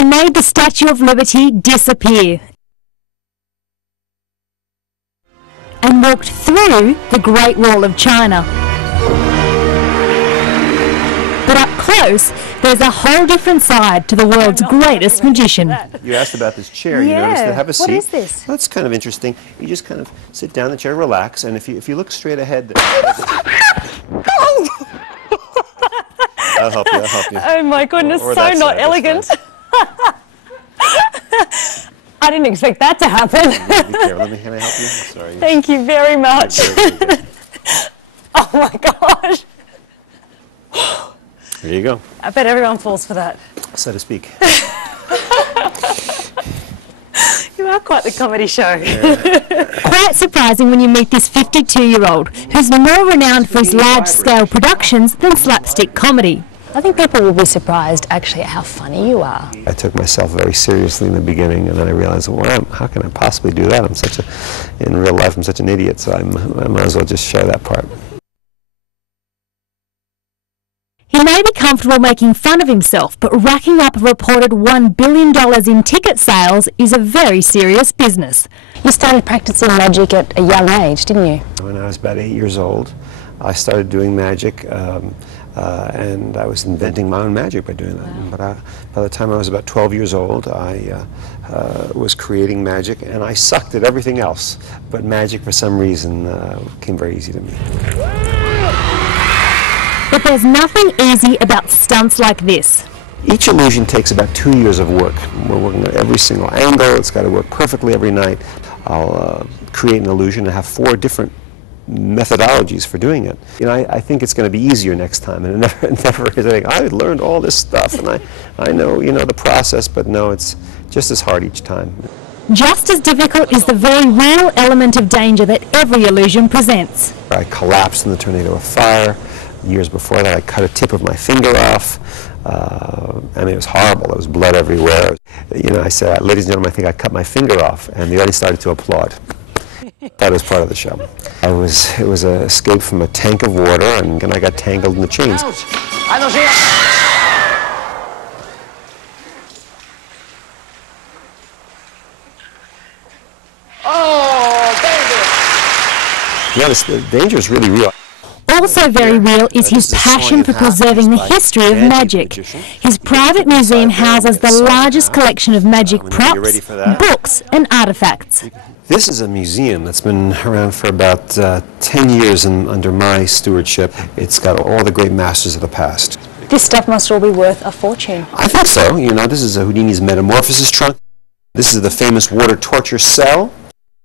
He made the Statue of Liberty disappear and walked through the Great Wall of China. But up close, there's a whole different side to the world's greatest magician. You asked about this chair. You noticed that. Have a seat. What is this? That's kind of interesting. You just kind of sit down in the chair, relax, and if you look straight ahead... I'll help you. Oh my goodness, or so not elegant. I didn't expect that to happen. Be careful. Can I help you? Sorry. Thank you very much. Oh my gosh. There you go. I bet everyone falls for that. So to speak. You are quite the comedy show. Quite surprising when you meet this 52-year-old who's more renowned for his large-scale productions than slapstick comedy. I think people will be surprised actually at how funny you are. I took myself very seriously in the beginning, and then I realized, well, how can I possibly do that? In real life, I'm such an idiot, so I might as well just show that part. He may be comfortable making fun of himself, but racking up a reported $1 billion in ticket sales is a very serious business. You started practicing magic at a young age, didn't you? When I was about 8 years old, I started doing magic, and I was inventing my own magic by doing that. Wow. But by the time I was about 12 years old, I was creating magic, and I sucked at everything else. But magic, for some reason, came very easy to me. But there's nothing easy about stunts like this. Each illusion takes about 2 years of work. We're working on every single angle. It's got to work perfectly every night. I'll create an illusion and have 4 different methodologies for doing it. You know, I think it's going to be easier next time, and it never is. I think I learned all this stuff, and I know, the process, but no, it's just as hard each time. Just as difficult is the very real element of danger that every illusion presents. I collapsed in the tornado of fire. Years before that, I cut a tip of my finger off. I mean, it was horrible. There was blood everywhere. I said, ladies and gentlemen, I think I cut my finger off, and the audience started to applaud. That was part of the show. It was an escape from a tank of water, and I got tangled in the chains. Yeah, the danger is really real. Also very real is his passion for preserving the history of magic. His private museum houses the largest collection of magic props, books and artifacts. This is a museum that's been around for about 10 years under my stewardship. It's got all the great masters of the past. This stuff must all be worth a fortune. I think so. This is a Houdini's Metamorphosis trunk. This is the famous water torture cell.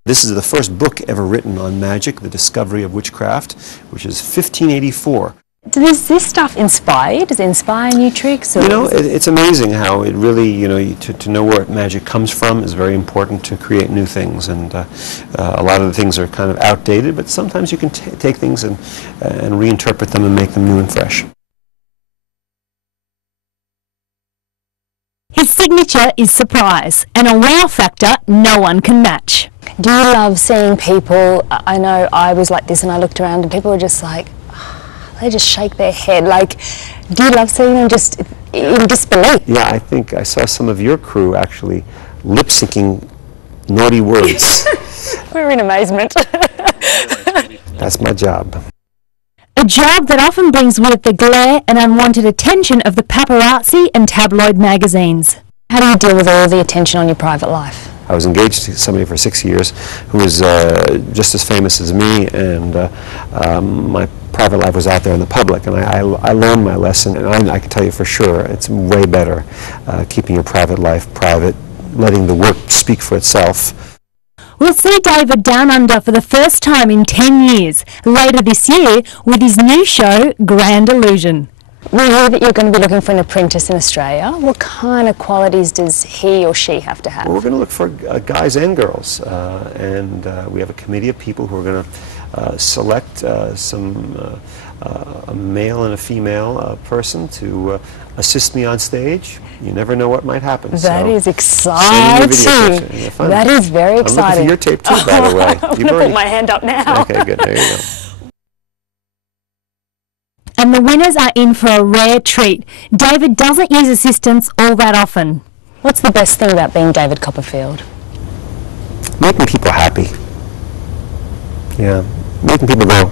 This is the first book ever written on magic, The Discovery of Witchcraft, which is 1584. Does this stuff inspire you? Does it inspire new tricks? Or it's amazing how it really, to know where magic comes from is very important to create new things. And a lot of the things are kind of outdated, but sometimes you can take things and reinterpret them and make them new and fresh. His signature is surprise, and a wow factor no one can match. Do you love seeing people? I know I was like this, and I looked around and people were just like, they just shake their head. Like, do you love seeing them just in disbelief? Yeah, I think I saw some of your crew actually lip-syncing naughty words. We're in amazement. That's my job. A job that often brings with it the glare and unwanted attention of the paparazzi and tabloid magazines. How do you deal with all the attention on your private life? I was engaged to somebody for 6 years who was just as famous as me, and my private life was out there in the public, and I learned my lesson, and I can tell you for sure it's way better keeping your private life private, letting the work speak for itself. We'll see David down under for the first time in 10 years, later this year, with his new show, Grand Illusion. We hear that you're going to be looking for an apprentice in Australia. What kind of qualities does he or she have to have? Well, we're going to look for guys and girls, and we have a committee of people who are going to select a male and a female person to assist me on stage. You never know what might happen. That is exciting. That is very exciting. I'm looking for your tape too, by the way. I'm going to put my hand up now. Okay, good. There you go. And the winners are in for a rare treat. David doesn't use assistants all that often. What's the best thing about being David Copperfield? Making people happy. Yeah, making people go,